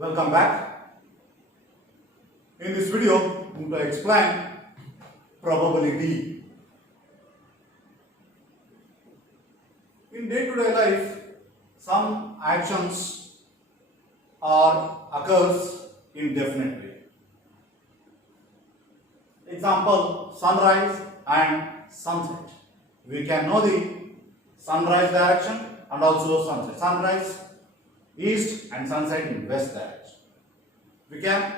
Welcome back. In this video, I'm going to explain probability. In day-to-day life, some actions occurs in definite way. Example, sunrise and sunset. We can know the sunrise direction and also sunset. Sunrise east and sunset in west direction. We can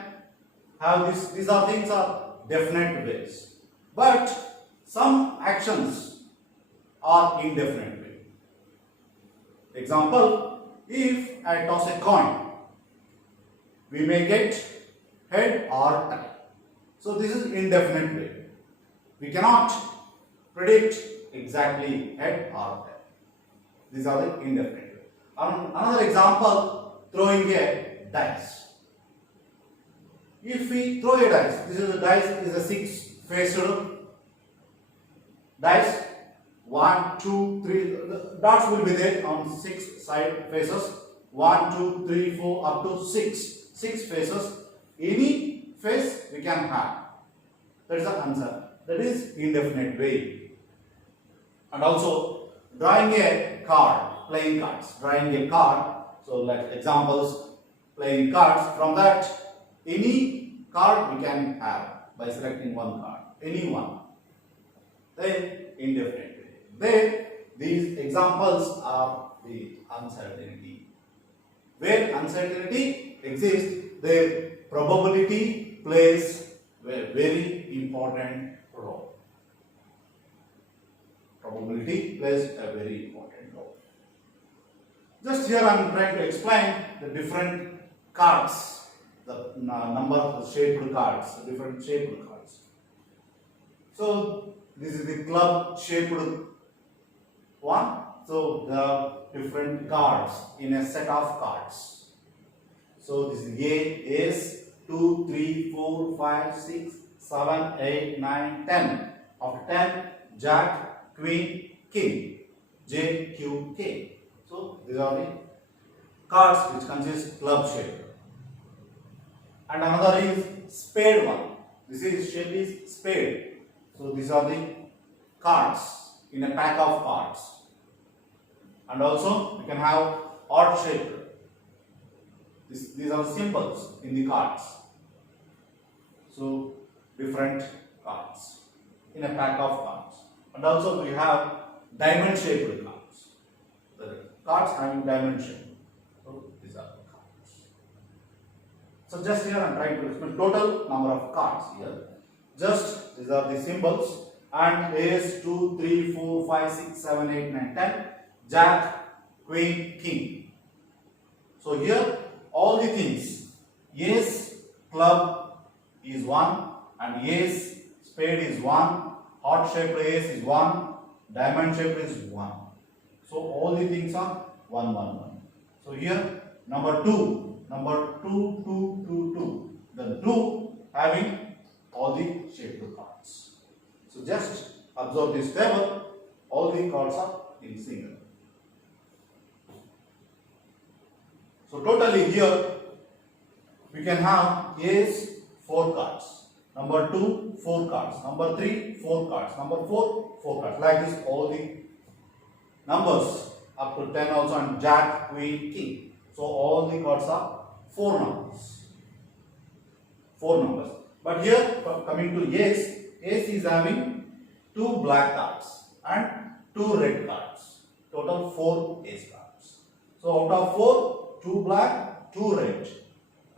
have this. These are things are definite ways, but some actions are indefinite way. Example, if I toss a coin, we may get head or tail. So this is indefinite way. We cannot predict exactly head or tail. These are the indefinite way. Another example, throwing a dice. If we throw a dice, this is a dice is a six-faced dice. 1, 2, 3. The dots will be there on 6 side faces. 1, 2, 3, 4 up to 6. 6 faces. Any face we can have. That is the answer. That is indefinite way. And also drawing a card. Playing cards, drawing a card. So like examples, playing cards. From that, any card we can have by selecting one card, any one. Then indefinite. Then these examples are the uncertainty. Where uncertainty exists, there probability plays a very important role. Probability plays a very important role. Just here I am trying to explain the different cards, the number of shaped cards, the different shaped cards. So this is the club shaped one. So the different cards in a set of cards. So this is A, Ace, 2, 3, 4, 5, 6, 7, 8, 9, 10. After 10, Jack, Queen, King, J, Q, K. So these are the cards which consist club shape. And another is spade one. This is shape is spade. So these are the cards in a pack of cards. And also we can have odd shape. These are symbols in the cards. So different cards in a pack of cards. And also we have diamond shaped cards. The cards having diamond shape. So these are the cards. So just here I am trying to explain total number of cards here. Just these are the symbols and Ace, 2, 3, 4, 5, 6, 7, 8, 9, 10. Jack, Queen, King. So here all the things. Ace, club is 1 and Ace, spade is 1. Heart shaped ace is 1. Diamond shaped is 1. So all the things are 1, 1, 1. So here number 2, 2, 2, 2, 2. The 2 having all the shaped cards. So just observe this table. All the cards are in single. So totally here we can have Ace 4 cards. Number 2 4 cards. Number 3 4 cards. Number 4 4 cards. Like this all the numbers up to 10 also and Jack, Queen, King. So all the cards are 4 numbers. 4 numbers. But here coming to Ace, Ace is having 2 black cards and 2 red cards. Total 4 Ace cards. So out of 4, 2 black, 2 red.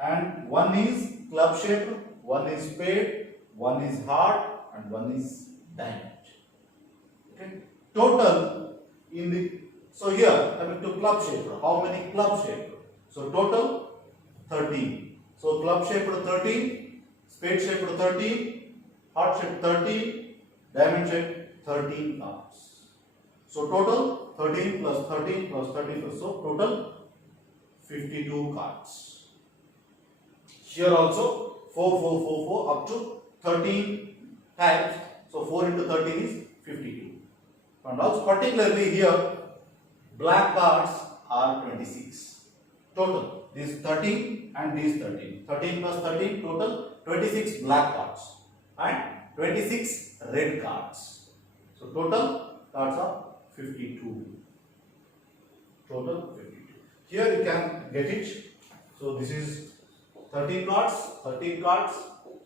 And one is club shaped, one is spade, one is heart and one is diamond. Okay. Total in the, so here coming to club shaped, how many club shaped? So total 13. So club shaped 13, spade shaped 13, heart shaped 13, diamond shaped 13 cards. So total 13 plus 13 plus 13 plus, so total 52 cards. Here also 4, 4, 4, 4 up to 13 times. So 4 into 13 is 52. And also particularly here black cards are 26 total. these 13 and these 13. 13 plus 13 total 26 black cards and 26 red cards. So total cards are 52. Total 52. Here you can get it. So this is 13 cards, 13 cards,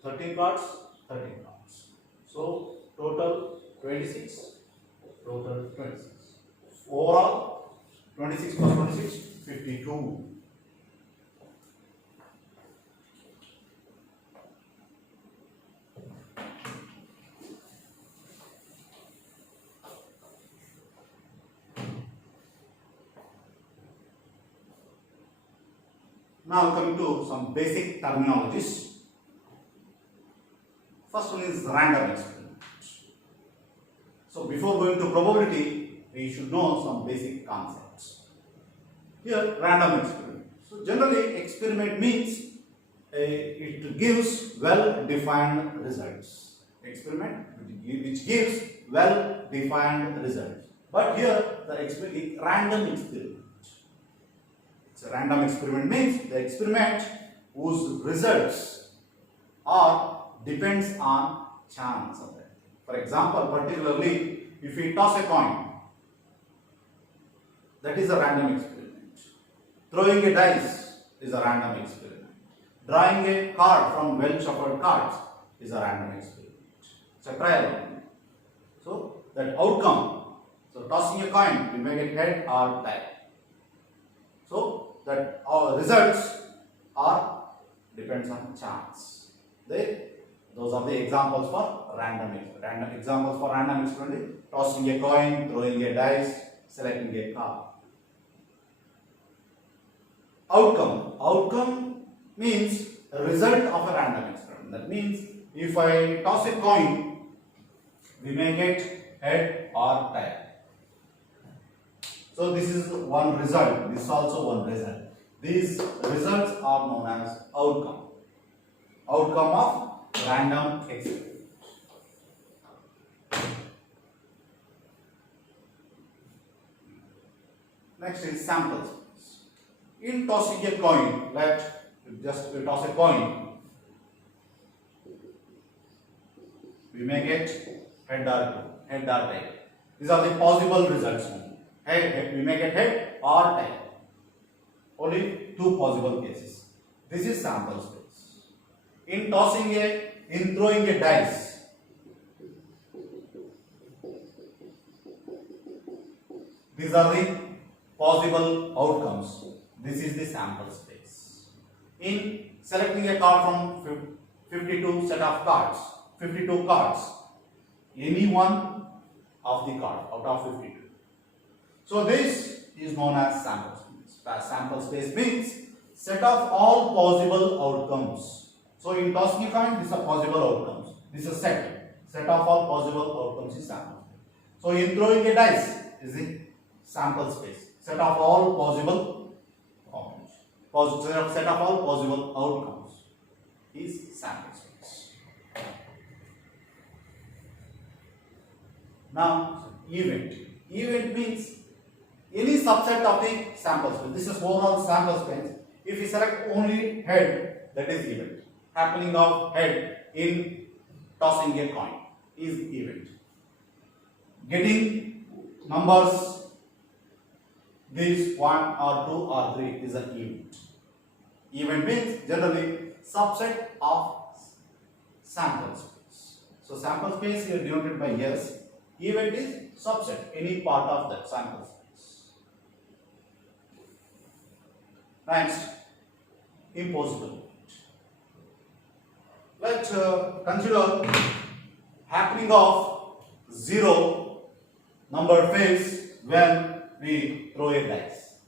13 cards, 13 cards. So total 26. Total 26. Overall 26 plus 26, 52. Now coming to some basic terminologies. First one is random experiment. So before going to probability, we should know some basic concepts. Here, random experiment. So generally, experiment means it gives well-defined results. Experiment which gives well-defined results. But here, the random experiment. So random experiment means the experiment whose results are depends on chance of it. For example, particularly if we toss a coin, that is a random experiment. Throwing a dice is a random experiment. Drawing a card from well shuffled cards is a random experiment. It's a trial. So that outcome, so tossing a coin, we may get head or tail. So that our results are depends on chance. Those are the examples for random examples for random experiment: tossing a coin, throwing a dice, selecting a card. Outcome means the result of a random experiment. That means if I toss a coin, we may get head or tail. So this is one result. This is also one result. These results are known as outcome. Outcome of random experiment. Next is samples. In tossing a coin, we toss a coin, we may get head or tail. These are the possible results. We may get head or tail. Only two possible cases. This is sample space. In throwing a dice, these are the possible outcomes. This is the sample space. In selecting a card from 52 set of cards, 52 cards, any one of the card out of 52. So this is known as sample space. Sample space means set of all possible outcomes. So in tossing a coin, these are possible outcomes. This is set of all possible outcomes is sample space. So in throwing a dice is the sample space. Set of all possible outcomes. Set of all possible outcomes is sample space. Now event. Event means any subset of the sample space. This is overall sample space. If we select only head, that is event. Happening of head in tossing a coin is event. Getting numbers, these 1 or 2 or 3 is an event. Event means generally subset of sample space. So sample space here denoted by yes. Event is subset, any part of that sample space. Next, impossible. Let's consider happening of 0 number phase when we throw a dice.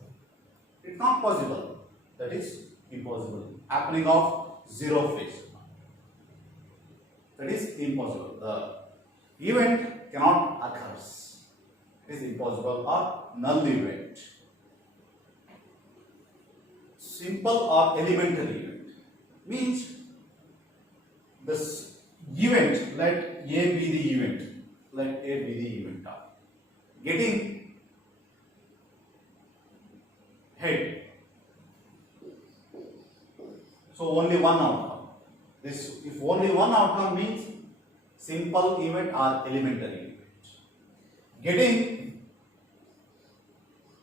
It's not possible. That is impossible. Happening of 0 phase. That is impossible. The event cannot occur. It is impossible or null event. Simple or elementary event means this event, let A be the event, let A be the event of getting head So only one outcome. This, if only one outcome means simple event or elementary event. Getting,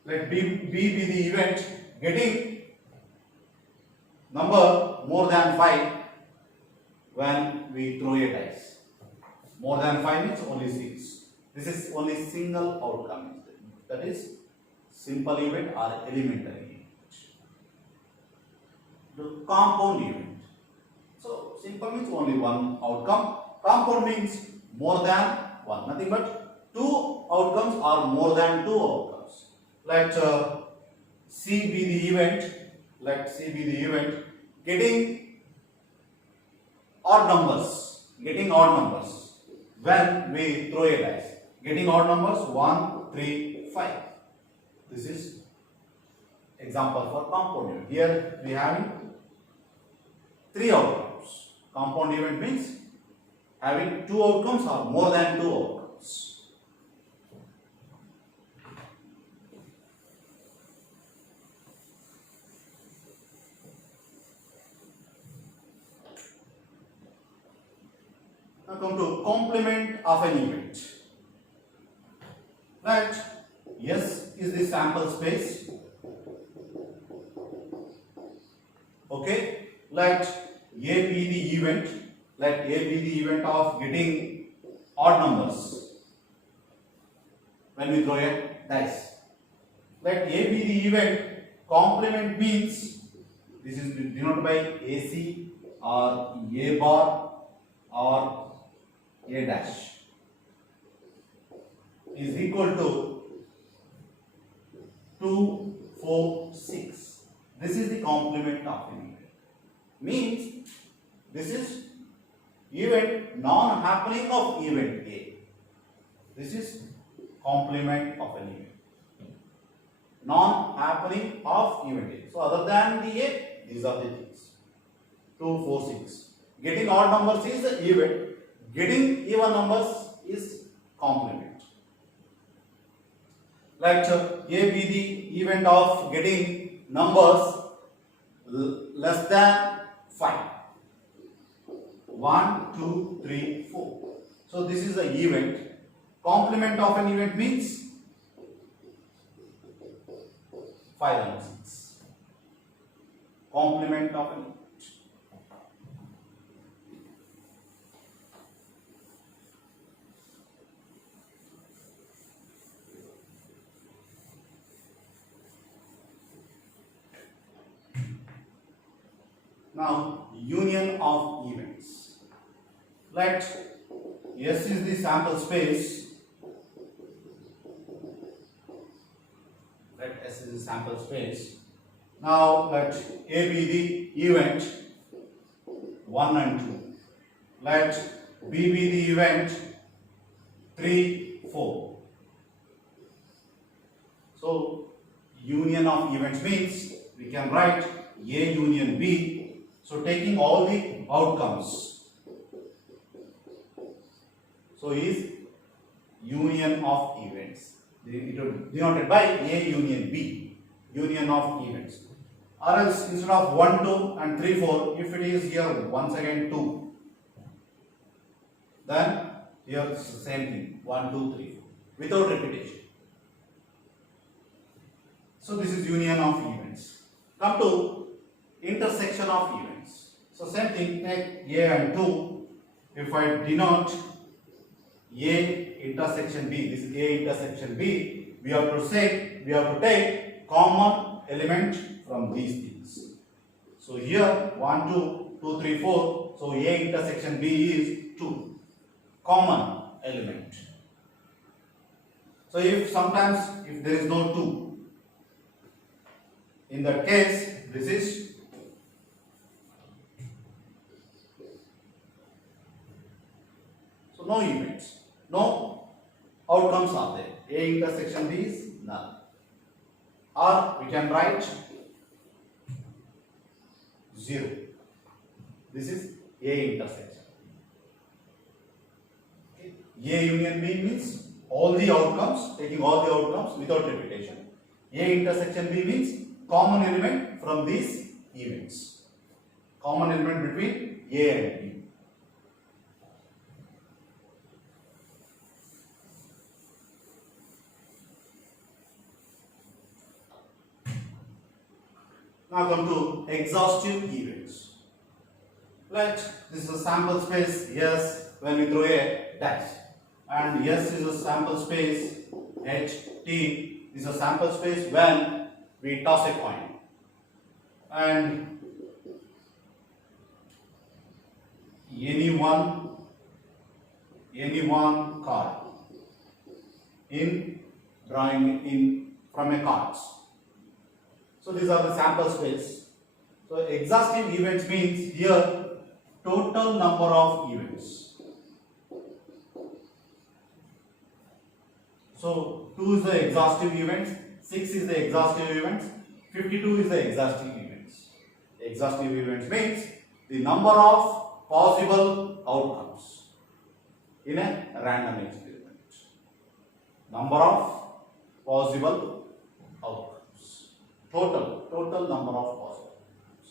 let B be the event, getting number more than 5 when we throw a dice. More than 5 means only 6. This is only single outcome. That is simple event or elementary event. The compound event. So simple means only one outcome. Compound means more than one. Nothing but two outcomes or more than two outcomes. Let C be the event. Let C be the event. Getting odd numbers. Getting odd numbers when we throw a dice. Getting odd numbers 1, 3, 5. This is example for compound event. Here we have 3 outcomes. Compound event means having 2 outcomes or more than 2 outcomes. Now come to complement of an event. Right? S is the sample space. Okay? Let A be the event. Let A be the event of getting odd numbers when we throw a dice. Let A be the event. Complement means this is denoted by AC or A bar or A dash is equal to 2, 4, 6. This is the complement of an event. Means this is event non-happening of event A. This is complement of an event. Non-happening of event A. So other than the A, these are the things. 2, 4, 6. Getting odd numbers is the event. Getting even numbers is complement. Let A be the event of getting numbers less than 5. 1, 2, 3, 4. So this is the event. Complement of an event means 5 and 6. Complement of an event. Now, union of events. Let S is the sample space. Let S is the sample space. Now, let A be the event 1 and 2. Let B be the event 3, 4. So, union of events means we can write A union B. So taking all the outcomes, so is union of events. It is denoted by A union B, union of events. Or else instead of 1, 2 and 3, 4, if it is here once again 2, then here it's the same thing, 1, 2, 3, 4, without repetition. So this is union of events. Come to intersection of events. So same thing, take A and 2. If I denote A intersection B, this is A intersection B, we have to take common element from these things. So here 1, 2, 2, 3, 4. So A intersection B is 2. Common element. So if sometimes if there is no 2, in that case this is no events, no outcomes are there. A intersection B is none. Or we can write 0. This is A intersection. Okay. A union B means all the outcomes, taking all the outcomes without repetition. A intersection B means common element from these events. Common element between A and B. Now come to exhaustive events. Let this is a sample space S when we throw a dice, and S is a sample space H T is a sample space when we toss a coin, and any one card in drawing in from a cards. So these are the sample space. So exhaustive events means here total number of events. So 2 is the exhaustive events, 6 is the exhaustive events, 52 is the exhaustive events. Exhaustive events means the number of possible outcomes in a random experiment. Number of possible outcomes. Total number of possible outcomes.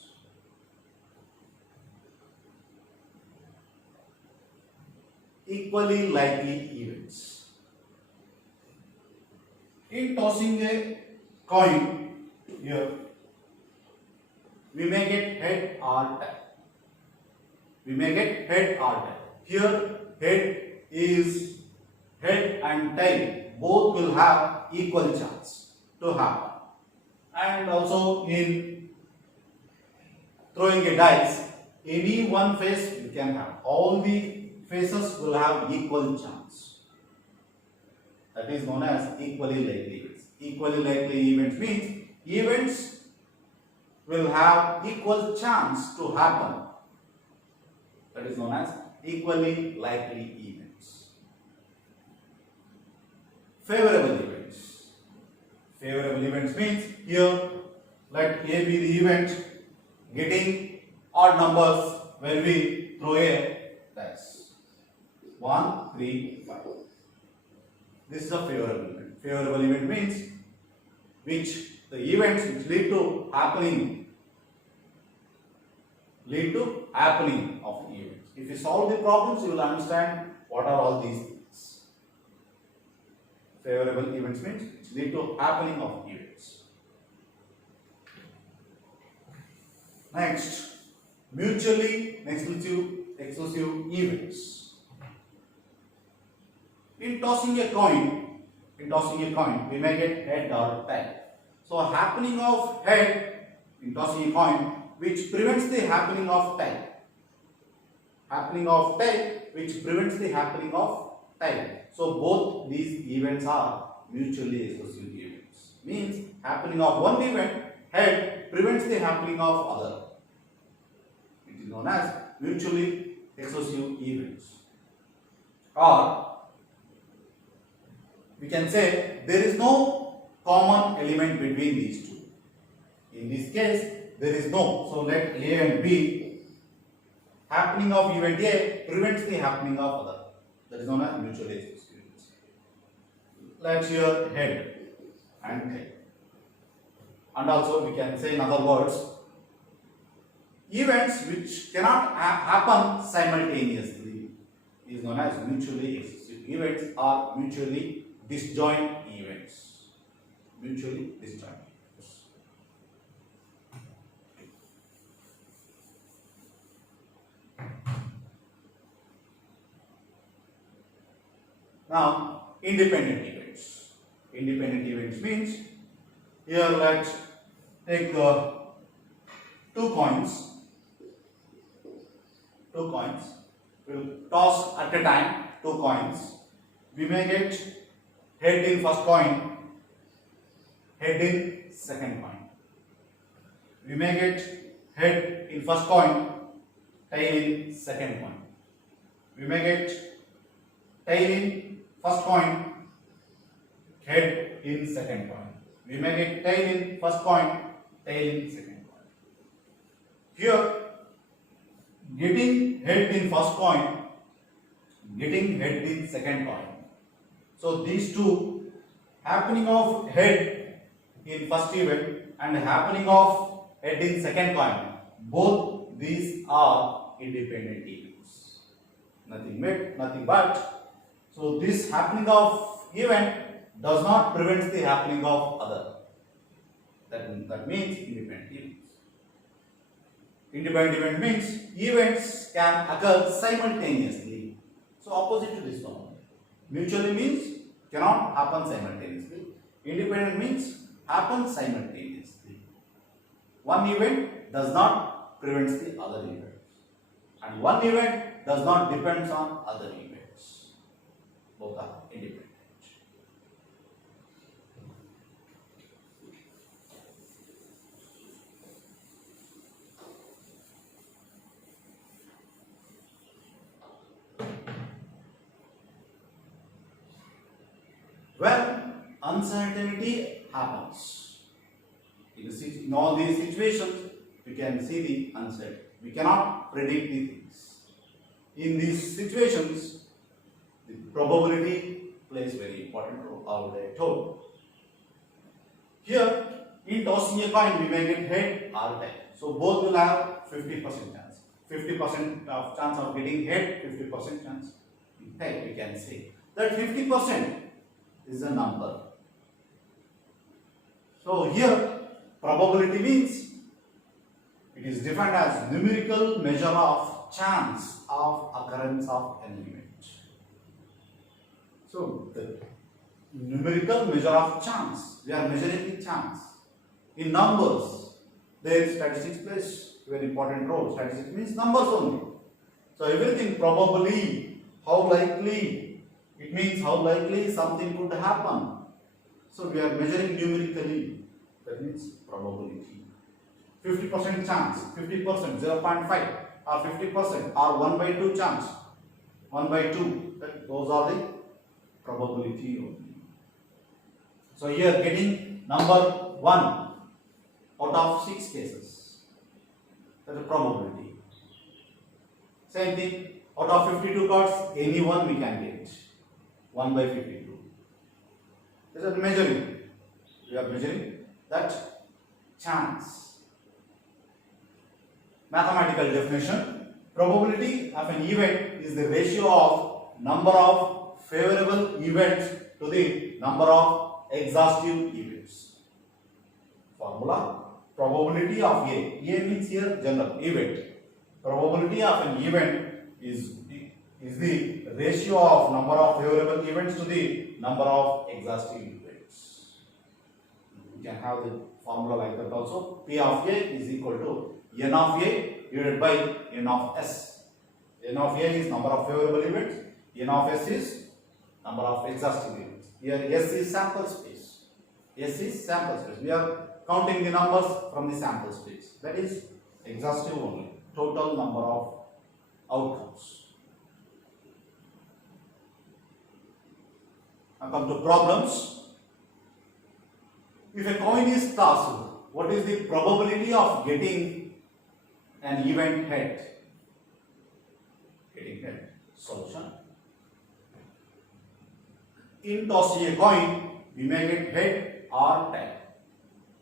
Equally likely events. In tossing a coin here, we may get head or tail. We may get head or tail. Here, head and tail both will have equal chance to happen. And also in throwing a dice, any one face you can have. All the faces will have equal chance. That is known as equally likely events. Equally likely events means events will have equal chance to happen. That is known as equally likely events. Favorable events. Favorable events means here let A be the event getting odd numbers when we throw a dice. 1, 3, 5. This is a favorable event. Favorable event means the events which lead to happening of the events. If you solve the problems, you will understand what are all these things. Favorable events means which lead to happening of events. Next, mutually exclusive events. In tossing a coin, we may get head or tail. So happening of head in tossing a coin, which prevents the happening of tail. Happening of tail, which prevents the happening of tail. So both these events are mutually exclusive events. Means happening of one event, head, prevents the happening of other. It is known as mutually exclusive events. Or we can say there is no common element between these two. In this case, there is no. So let A and B, happening of event A prevents the happening of other. That is known as mutually exclusive events. Let here head and tail. And also we can say in other words, events which cannot happen simultaneously is known as mutually exclusive events or mutually disjoint events. Mutually disjoint events. Now, independent events. Independent events means here let's take two coins. We'll toss at a time 2 coins. We may get head in first coin, head in second coin. We may get head in first coin, tail in second coin. We may get tail in first coin, head in second coin. We may get tail in first coin, tail in second coin. Here, getting head in first coin, getting head in second coin. So these two, happening of head in first event and happening of head in second coin, both these are independent events. Nothing but, nothing but. So this happening of event does not prevent the happening of other. That means independent events. Independent event means events can occur simultaneously. So opposite to this one. Mutually means cannot happen simultaneously. Independent means happen simultaneously. One event does not prevent the other events, and one event does not depend on other events. Both are independent. When uncertainty happens, in all these situations, we can see the uncertainty. We cannot predict the things. In these situations, the probability plays very important role, already told. Here, in tossing a coin, we may get head or tail. So both will have 50% chance. 50% of chance of getting head, 50% chance in tail, we can say. That 50% is a number. So here, probability means it is defined as numerical measure of chance of occurrence of an event. So the numerical measure of chance, we are measuring the chance. In numbers, there statistics plays a very important role. Statistics means numbers only. So everything probably, how likely, it means how likely something could happen. So we are measuring numerically, that means probability. 50% chance, 50%, 0.5 or 50% or 1 by 2 chance, 1 by 2, those are the probability only. So here getting number 1 out of 6 cases, that is probability. Same thing, out of 52 cards, any one we can get, 1 by 52. This is measuring, we are measuring that chance. Mathematical definition, probability of an event is the ratio of number of favorable events to the number of exhaustive events. Formula, probability of A means here general event. Probability of an event is the ratio of number of favorable events to the number of exhaustive events. You can have the formula like that also. P of A is equal to N of A divided by N of S. N of A is number of favorable events, N of S is number of exhaustive events. Here S is sample space. S is sample space. We are counting the numbers from the sample space. That is exhaustive only. Total number of outcomes. Now come to problems. If a coin is tossed, what is the probability of getting an event head? Getting head. Solution. In tossing a coin, we may get head or tail.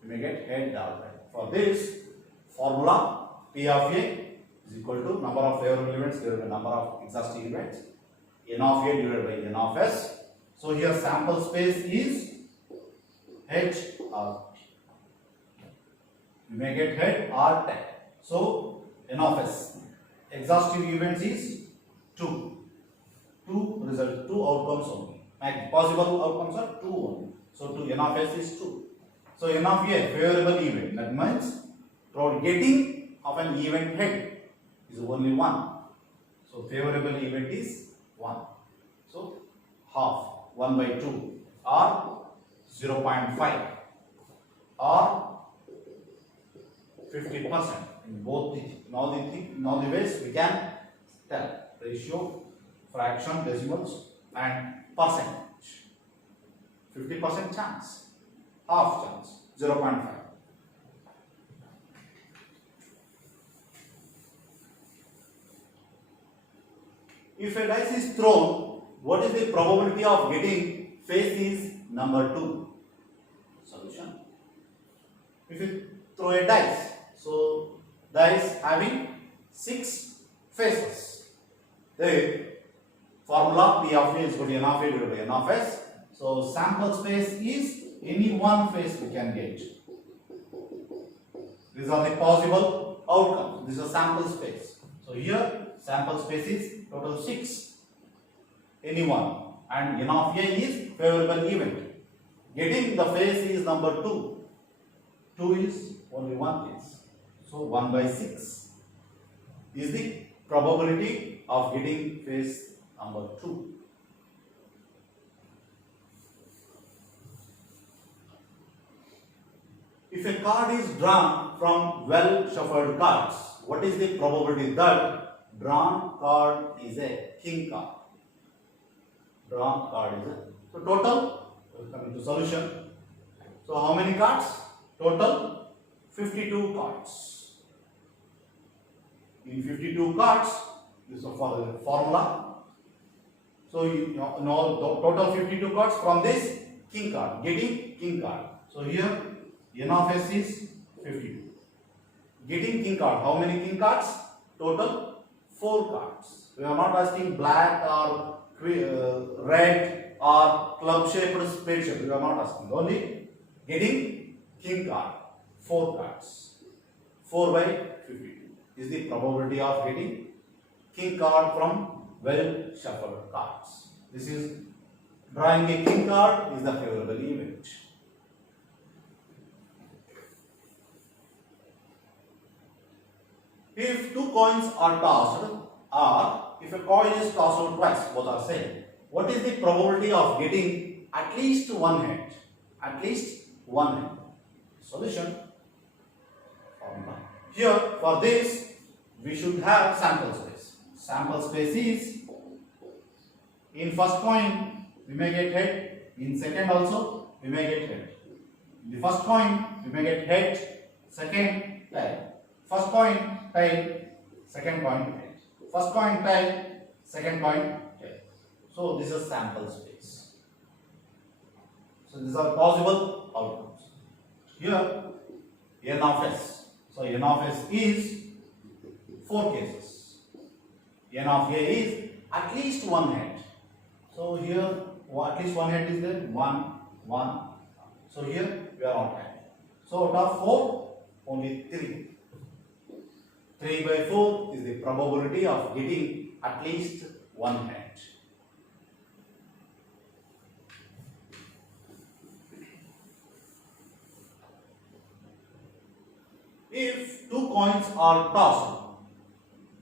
We may get head or tail. For this formula, P of A is equal to number of favorable events divided by number of exhaustive events. N of A divided by N of S. So here sample space is H or T. We may get head or tail. So N of S. Exhaustive events is 2. 2 results, 2 outcomes only. Possible outcomes are 2 only. So 2 N of S is 2. So N of A, favorable event. That means getting of an event head is only 1. So favorable event is 1. So half, 1 by 2 or 0.5 or 50%. In both now the ways we can tell ratio, fraction, decimals and percentage. 50% chance, half chance, 0.5. If a dice is thrown, what is the probability of getting face is number 2? Solution. If you throw a dice, so dice having 6 faces. The formula P of A is equal to N of A divided by N of S. So sample space is any one face we can get. These are the possible outcomes. This is a sample space. So here sample space is total 6. Any one. And N of A is favorable event. Getting the face is number 2. 2 is only one case. So 1 by 6 is the probability of getting face number 2. If a card is drawn from well shuffled cards, what is the probability that drawn card is a king card? Drawn card is a. So total, we will come into solution. So how many cards? Total 52 cards. In 52 cards, this is for the formula. So you know the total 52 cards from this king card, getting king card. So here N of S is 52. Getting king card, how many king cards? Total 4 cards. We are not asking black or red or club shaped, spade shaped. We are not asking. Only getting king card, 4 cards. 4 by 52 is the probability of getting king card from well shuffled cards. This is drawing a king card is the favorable event. If 2 coins are tossed, or if a coin is tossed twice, both are same, what is the probability of getting at least one head? At least one head. Solution. Formula. Here, for this, we should have sample space. Sample space is, in first coin, we may get head. In second also, we may get head. In the first coin, we may get head. Second, tail. First coin, tail. Second coin, tail. First coin, tail. Second coin, tail. So this is sample space. So these are possible outcomes. Here, N of S. So N of S is 4 cases. N of A is at least one head. So here, at least one head is there. 1, 1. So here we are not having. So out of 4, only 3. 3 by 4 is the probability of getting at least one head. If 2 coins are tossed,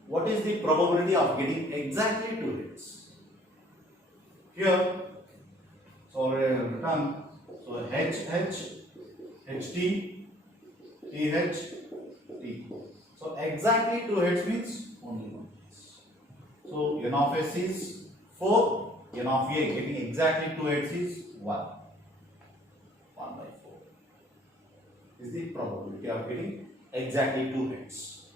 what is the probability of getting exactly 2 hits? Here, so written, so H, HT, TH, T. So exactly 2 heads means only one case. So N of S is 4, N of A getting exactly 2 heads is 1. 1 by 4 is the probability of getting exactly 2 heads.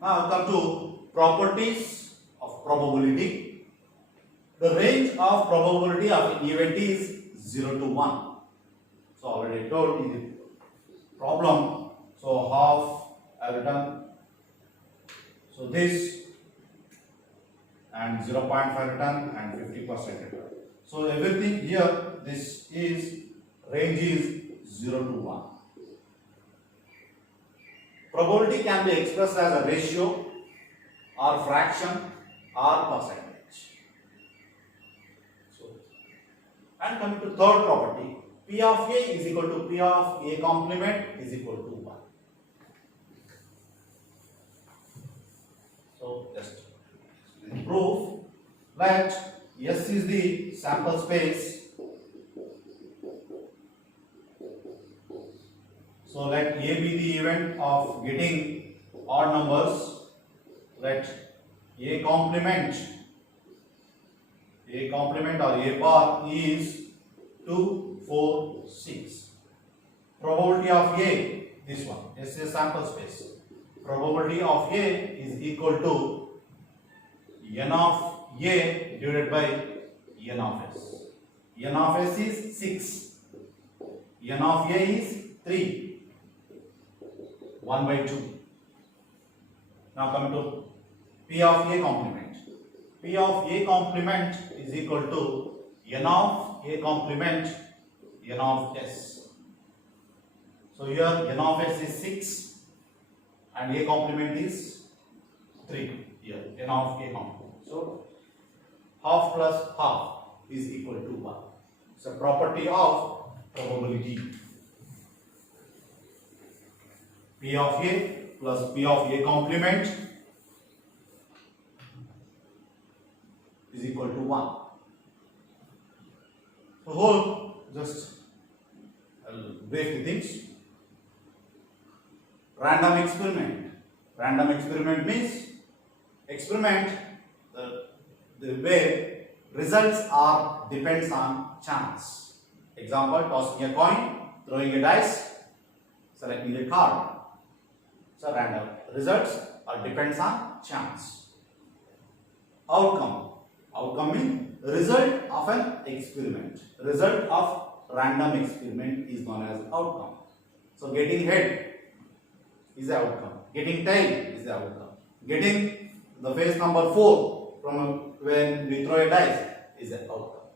Now come to properties of probability. The range of probability of an event is 0 to 1. So already told in the problem. So half I have written. So this and 0.5 written and 50% written. So everything here, this is range is 0 to 1. Probability can be expressed as a ratio or fraction or percentage. So, and coming to third property, P of A is equal to P of A complement is equal to 1. So just proof that S is the sample space. So let A be the event of getting odd numbers. Let A complement or A bar is 2, 4, 6. Probability of A, this one, S is sample space. Probability of A is equal to N of A divided by N of S. N of S is 6. N of A is 3. 1 by 2. Now coming to P of A complement. P of A complement is equal to N of A complement N of S. So here N of S is 6 and A complement is 3. Here N of A complement. So half plus half is equal to 1. It's a property of probability. P of A plus P of A complement is equal to 1. So whole, just I'll break the things. Random experiment. Random experiment means experiment the way results are depends on chance. Example, tossing a coin, throwing a dice, selecting a card. So random. Results are depends on chance. Outcome. Outcome means result of an experiment. Result of random experiment is known as outcome. So getting head is the outcome. Getting tail is the outcome. Getting the face number 4 from when we throw a dice is the outcome.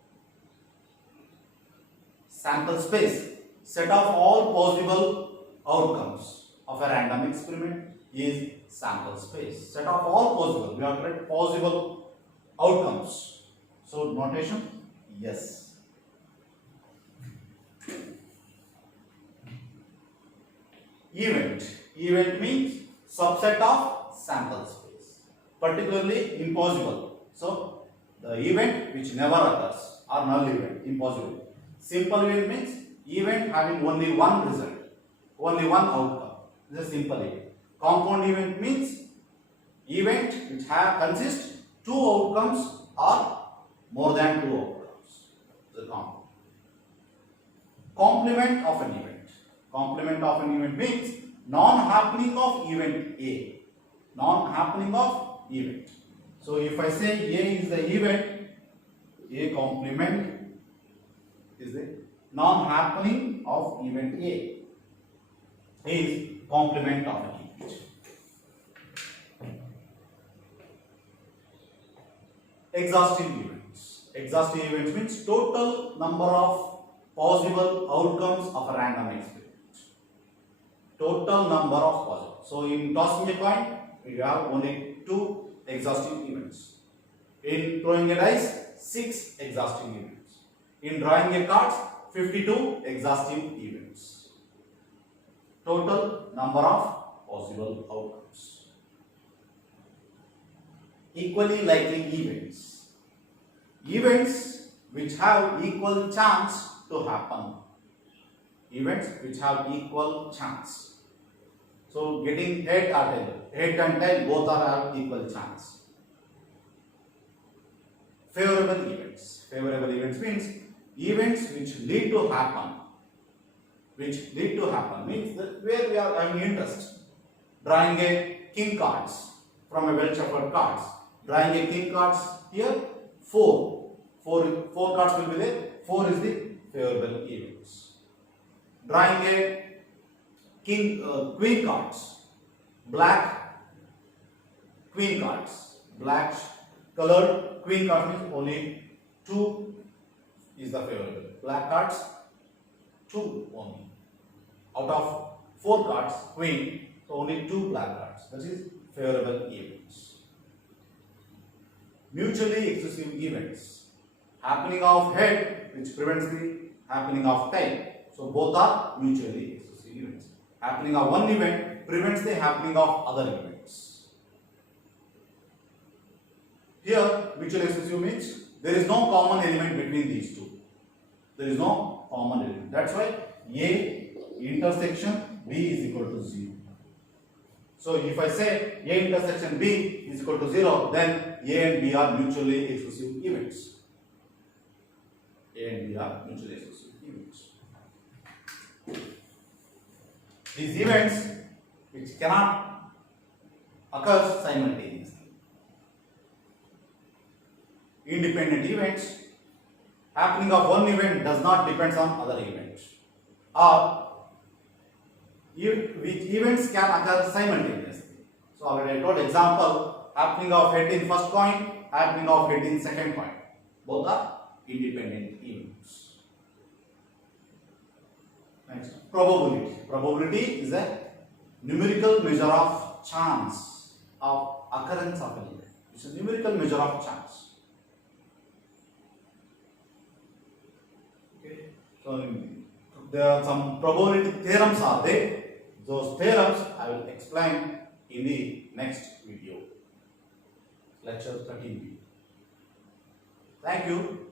Sample space. Set of all possible outcomes of a random experiment is sample space. Set of all possible. We have to write possible outcomes. So notation, yes. Event. Event means subset of sample space, particularly impossible. So the event which never occurs or null event, impossible. Simple event means event having only one result, only one outcome. This is a simple event. Compound event means event which consists two outcomes or more than two outcomes. The compound. Complement of an event. Complement of an event means non-happening of event A. Non-happening of event. So if I say A is the event, A complement is the non-happening of event A is complement of an event. Exhaustive events. Exhaustive events means total number of possible outcomes of a random experiment. Total number of possible. So in tossing a coin, we have only 2 exhaustive events. In throwing a dice, 6 exhaustive events. In drawing a card, 52 exhaustive events. Total number of possible outcomes. Equally likely events. Events which have equal chance to happen. Events which have equal chance. So getting head or tail. Head and tail both have equal chance. Favourable events. Favourable events means events which lead to happen. Which lead to happen means that where we are having interest. Drawing a king cards from a well shuffled cards. Drawing a king cards here 4. 4 cards will be there. 4 is the favourable events. Drawing a queen cards, black queen cards, black colored queen cards means only 2 is the favourable. Black cards 2 only. Out of 4 cards, queen, so only 2 black cards. That is favourable events. Mutually exclusive events. Happening of head which prevents the happening of tail. So both are mutually exclusive events. Happening of one event prevents the happening of other events. Here mutually exclusive means there is no common element between these two. There is no common element. That's why A intersection B is equal to 0. So if I say A intersection B is equal to 0, then A and B are mutually exclusive events. A and B are mutually exclusive events. These events which cannot occur simultaneously. Independent events. Happening of one event does not depend on other events. Or which events can occur simultaneously. So already I told example, happening of head in first coin, happening of head in second coin. Both are independent events. Next, probability. Probability is a numerical measure of chance of occurrence of an event. It's a numerical measure of chance. Okay. So there are some probability theorems are there. Those theorems I will explain in the next video. Lecture 13. Thank you.